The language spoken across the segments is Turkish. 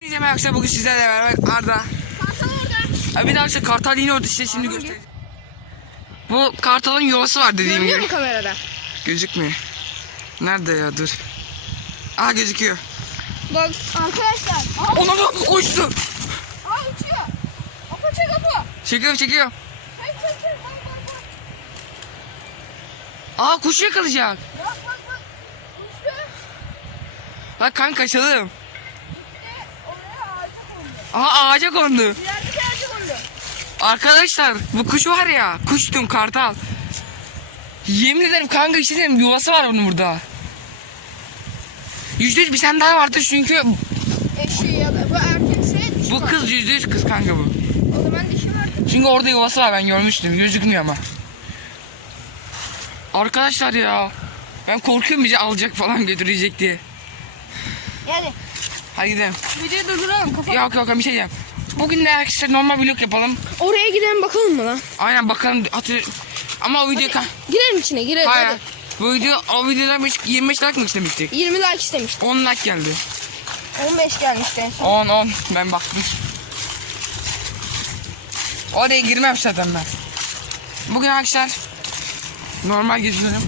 Diyeceğim arkadaşlar bugün sizlerle beraber Arda. Kartal orada. Abi bir daha işte kartal yine orada size şimdi göstereyim. Bu kartalın yuvası var dediğim Görünüyor gibi. mu kamerada? Gözükmüyor. Nerede ya dur. Aa gözüküyor. Bak arkadaşlar. Aa, Ona bak uçtu. aa uçuyor. Apo çek Apo. Çekiyor çekiyor. Çek çek çek. Bak bak bak. Aa kuş yakalayacak. Bak bak bak. Uçtu. Bak kan kaçalım. Gitti. Oraya ağaca kondu. Aha ağaca kondu. İleride bir ağaca kondu. Arkadaşlar bu kuş var ya. Kuştum kartal. Yemin ederim kanka işte dedim yuvası var bunun burada. Yüzde yüz bir tane daha vardı çünkü Eşi ya da bu erkekse dişi bu var. kız yüzde yüz kız kanka bu. O zaman dişi vardı. Çünkü orada yuvası var ben görmüştüm. Gözükmüyor ama. Arkadaşlar ya. Ben korkuyorum bizi alacak falan götürecek diye. Yani Hadi gidelim. videoyu durduralım kapat. Yok yok bir şey diyeceğim. Bugün de arkadaşlar normal vlog yapalım. Oraya gidelim bakalım mı lan? Aynen bakalım hatır... Ama o video... Girelim içine girelim. Hayır. hadi. Bu video o videodan biz 25 like mı istemiştik? 20 like istemiştim. 10 like geldi. 15 gelmişti en son. 10 10 ben baktım. Oraya girmem zaten ben. Bugün arkadaşlar normal geziyorum.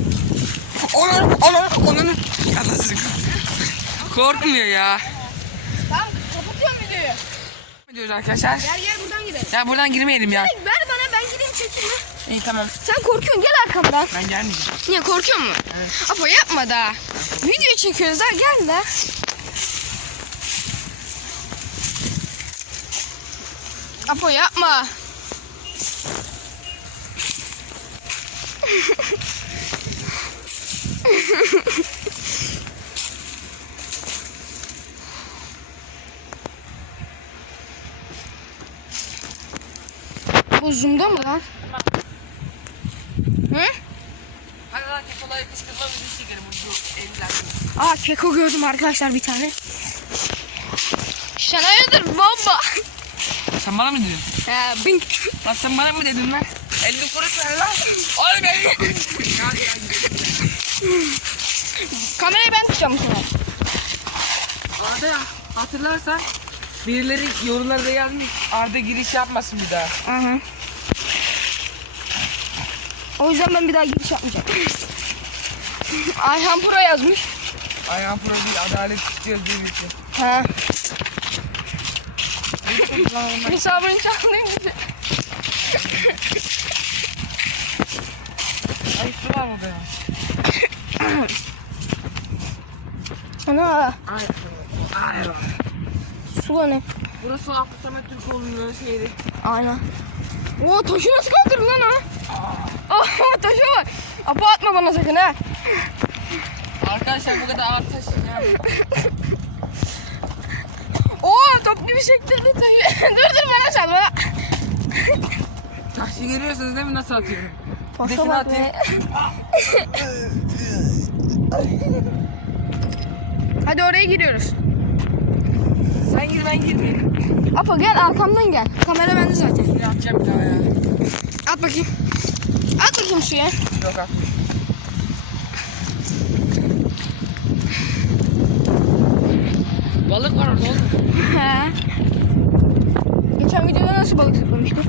Onun onun onun Korkmuyor ya. Tamam kapatıyorum videoyu. Ne diyoruz arkadaşlar? Gel gel buradan gidelim. Ya buradan girmeyelim ya. Ver bana ben gideyim çekeyim. İyi tamam. Sen korkuyorsun gel arkamdan. Ben gelmeyeceğim. Niye korkuyor mu? Evet. Apo yapma da. Video çekiyoruz da gel de. Apo yapma. Bu zoom'da mı lan? Kışkırtma. Bu evler. Aa keko gördüm arkadaşlar bir tane. Sen hayırdır bomba? Sen bana mı dedin? Ya bink. Lan sen bana mı dedin lan? 50 kuruş ver lan. Oğlum ben... Kamerayı ben tutacağım bu sefer. Arda ya hatırlarsan birileri yorumlarda yazmış Arda giriş yapmasın bir daha. Hı hı. O yüzden ben bir daha giriş yapmayacağım. Ayhan Pro yazmış. Ayhan Pro değil adalet istiyoruz diye bir şey. Ha. Hesabını çaldım bize. Ay su var orada ya. Ana Ay. Ay. su ne? Burası Abdü Samet Türkoğlu'nun şehri. Aynen. Oo taşı nasıl kaldırdı lan ha? Aa taşı var. Apo atma bana sakın ha. Arkadaşlar bu kadar ağır taş ya. Oo top gibi sektirdi taşı. dur dur bana sal bana. Taşı görüyorsunuz değil mi nasıl atıyorum? Paşa bak atayım. Hadi oraya giriyoruz. Sen gir ben girmeyeyim. Apo gel arkamdan gel. Kamera bende zaten. Şunu atacağım bir daha ya. At bakayım. At bakayım suya. Yok at. Balık var orada oğlum. Geçen videoda nasıl balık tutmamıştım?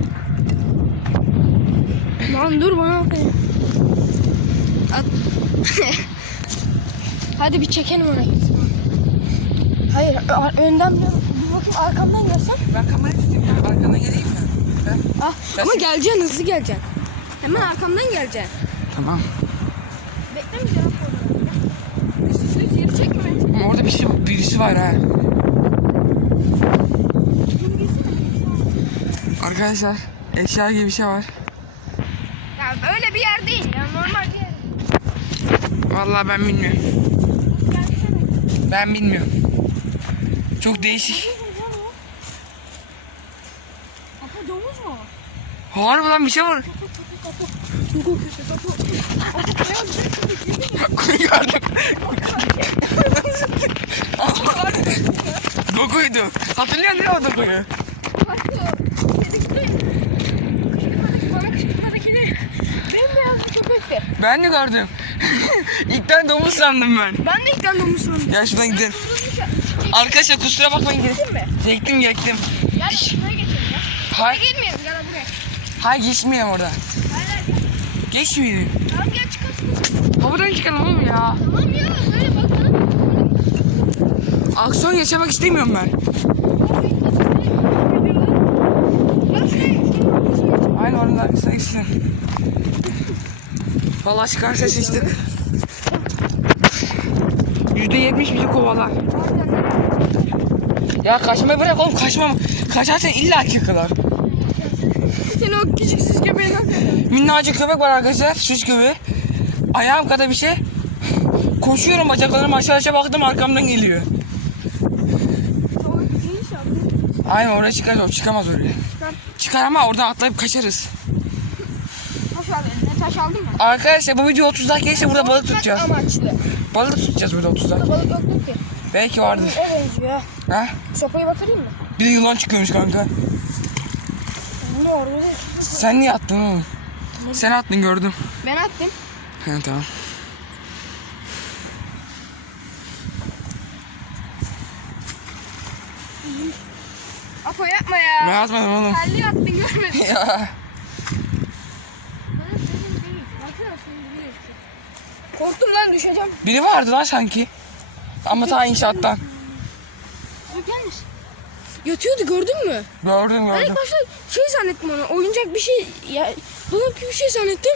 Lan dur bana bakayım. At. Hadi bir çekelim orayı. Hayır önden bir, bir bakayım arkamdan gelsen. Ben kamerayı tutayım ya. Arkana geleyim mi? Ah, ama geleceksin hızlı geleceksin. Hemen arkamdan geleceksin. Tamam. Beklemeyeceğim. Sesini geri çekme. Ama orada bir şey birisi var ha. Arkadaşlar eşya gibi bir şey var. Ya böyle bir yer değil ya normal bir yer. Vallahi ben bilmiyorum. Ben bilmiyorum. Çok değişik. Domuz mu? Harbi lan bir şey var. Gördüm. Dokuydu. Hatırlıyor musun o köpekti. Ben de gördüm. İlkten domuz sandım ben. Ben de ilk domuz sandım. Ya şuradan gidelim. Arkadaşlar kusura bakmayın. Gittin mi? Çektim çektim. Gel şuraya geçelim ya. Hayır, Girmeyelim gel buraya. hayır geçmeyelim orada. Geçmeyelim. Tamam gel çıkalım. Babadan çıkalım oğlum ya. Tamam ya böyle bakalım. Aksiyon yaşamak istemiyorum ben. Aynı orada sayısın. Valla çıkarsa sıçtık. Yüzde yetmiş bizi kovalar. Ya kaçmayı bırak oğlum kaçmam. Kaçarsan illa ki Seni o küçüksüz köpeğe nasıl Minnacık köpek var arkadaşlar. Süs köpeği. Ayağım kadar bir şey. Koşuyorum bacaklarım aşağı aşağı baktım arkamdan geliyor. Aynen oraya çıkar o çıkamaz oraya. Çıkar ama oradan atlayıp kaçarız. Taş aldın. Taş aldın mı? Arkadaşlar bu video 30 dakika geçse burada balık tutacağız. Amaçlı. Balık tutacağız burada 30 dakika. Balık yok ki. Belki vardır. O benziyor. Ha? Sopayı batırayım mı? Bir de yılan çıkıyormuş kanka. Ne orada? Sen niye attın oğlum? Sen attın gördüm. Ben attım. He tamam. Apo yapma ya. Ben atmadım oğlum. Terli attın görmedin. ya. Korktum lan düşeceğim. Biri vardı lan sanki. Ama ta inşaattan. Gelmiş. Yatıyordu gördün mü? Gördüm Ben ilk gördüm. başta şey zannettim onu. Oyuncak bir şey ya dolap gibi bir şey zannettim.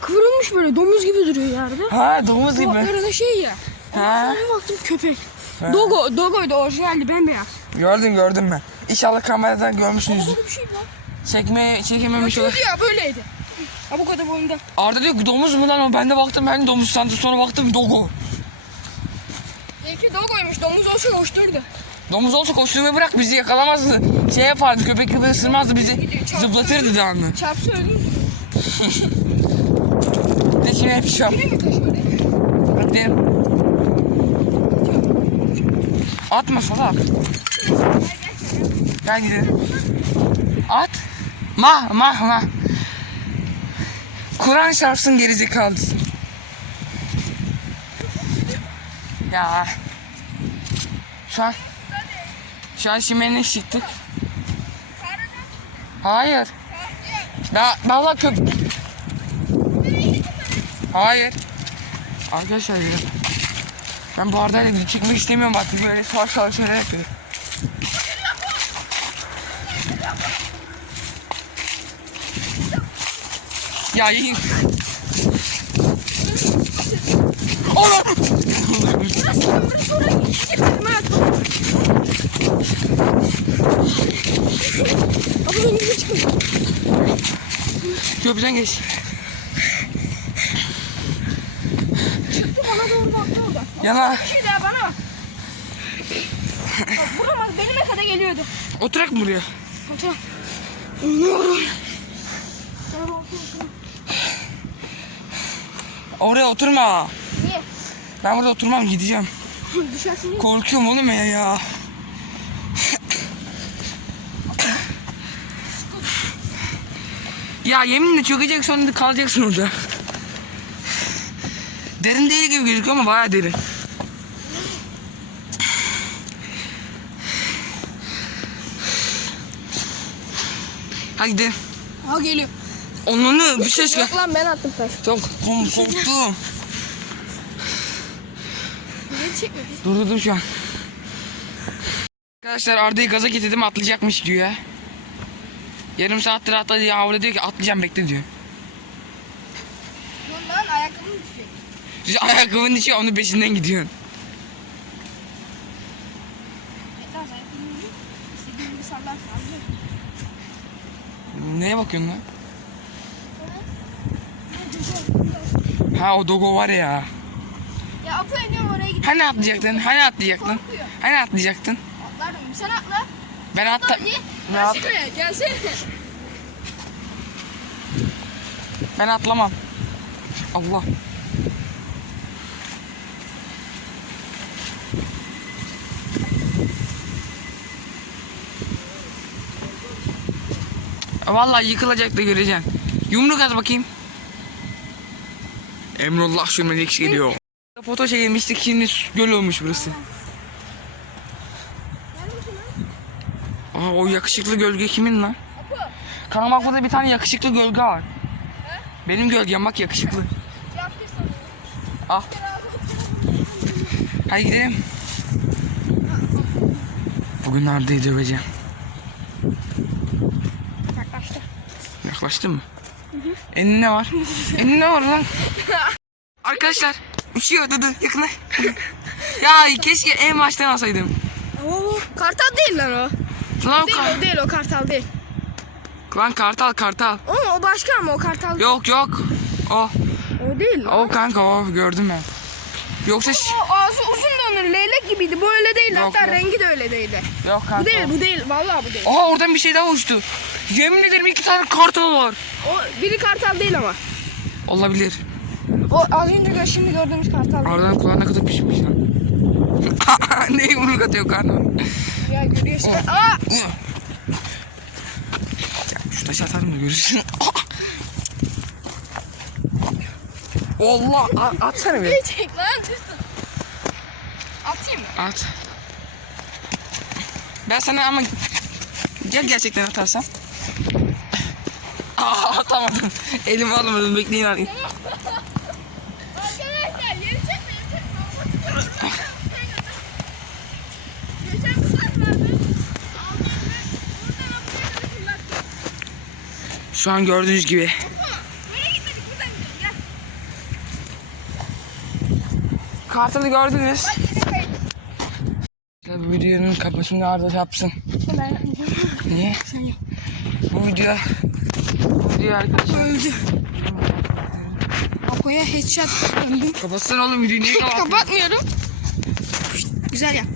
Kıvrılmış böyle domuz gibi duruyor yerde. Ha domuz gibi. Kulakları da şey ya. Ha. Bir baktım köpek. Ha. Dogo, Dogo'ydu orijinaldi bembeyaz. Gördüm gördüm ben. İnşallah kameradan görmüşsünüzdür. Böyle bir şey lan. Çekme, çekememiş olur. Ya böyleydi. Ha bu kadar boyunda. Arda diyor ki domuz mu lan o? Ben de baktım ben de domuz sandım sonra baktım dogo. İlki Dogo'ymuş. Domuz olsa hoşturdu. Domuz olsa koşturmayı bırak bizi yakalamazdı. Şey yapardı köpek gibi ısırmazdı bizi. Zıplatırdı devamlı. Çarpsa öldüm. Ne şimdi hep mi taşıyordu? Hadi. Atma salak. Gel gidelim. At. Ma ma ma. Kur'an çarpsın gerizekalısın. Ya. Şu an şu an şimenle çıktık. Hayır. Ya valla köp... Hayır. Arkadaşlar ya. Ben bu ardayla video çekmek istemiyorum bak. Böyle salak salak şeyler yapıyor. Ya yiyin. Oğlum. Burası oraya geçecektim ha. Abi önümüze çıkın. Köprüden geç. Çıktı bana doğru baktı orada. Yana. Şey daha bana bak. Bak vuramaz benime kadar geliyordu. Oturak mı buraya? Tamam. Ölüyorum. Oraya oturma. Ben burada oturmam gideceğim. Korkuyorum oğlum ya ya. ya yeminle çökecek sonra kalacaksın orada. Derin değil gibi gözüküyor ama bayağı derin. Hadi gidelim. Ha geliyor. Onunu bir ses gel. Yok lan ben attım taş. Çok kork- korktum. Beni çekme. Durdurdum şu an. Arkadaşlar Arda'yı gaza getirdim atlayacakmış diyor ya. Yarım saattir atladı ya Avra diyor ki atlayacağım bekle diyor. Lan ayakkabım düşecek. Ayakkabının içi onun peşinden gidiyorsun. Anlıyor Neye bakıyorsun lan? Ha o dogo var ya. Ya Apo iniyorum oraya gidiyorum. Hani atlayacaktın? Hani atlayacaktın? Korkuyor. Hani atlayacaktın? Atlardım. Sen atla. Ben atla... Gelsene. Gelsene. Ben atlamam. Allah. Vallahi yıkılacak da göreceksin. Yumruk at bakayım. Emrullah Şürmen X geliyor. Foto çekilmiştik şimdi göl olmuş burası. Aa, o yakışıklı gölge kimin lan? Kanka bak burada bir tane yakışıklı gölge var. Benim gölgem bak yakışıklı. Al. Hadi gidelim. Bugün neredeyi döveceğim. Yaklaştı. Yaklaştın mı? Elinde ne var? Elinde ne var lan? Arkadaşlar uçuyor Dudu yakına. ya keşke en baştan alsaydım. Oo, kartal değil lan o. Lan, Değil ka- o değil o kartal değil. lan kartal kartal. Oğlum o başka ama o kartal değil. Yok yok. O. O değil lan. O kanka o gördüm ben. Yoksa ş- O ağzı uzun dönür leylek gibiydi. Bu öyle değil. Yok, Hatta yok. rengi de öyle değildi. Yok kanka. Bu değil bu değil. Vallahi bu değil. Aha oradan bir şey daha uçtu. Yemin ederim iki tane kartal var. O biri kartal değil ama. Olabilir. O az önce gö- şimdi gördüğümüz kartal. Aradan kulağına kadar pişmiş lan. ne yumruk atıyor karnına. Ya görüyorsun. Aa! Şu taşı atarım da görürsün. Allah a- atsana bir. Çek lan. Atayım mı? At. Ben sana ama gel gerçekten atarsam. Aa atamadım. Elimi alamadım bekleyin arayın. Arkadaşlar yeri çekme yeri çekme. Geçen kızlar vardı. Şu an gördüğünüz gibi. Kartalı gördünüz. Bu videonun kapışını Arda yapsın. Niye? Bu video bu video arkadaşlar. Öldü. Apo'ya headshot döndüm. Kapatsana oğlum videoyu niye kapattın? Kapatmıyorum. Güzel yap.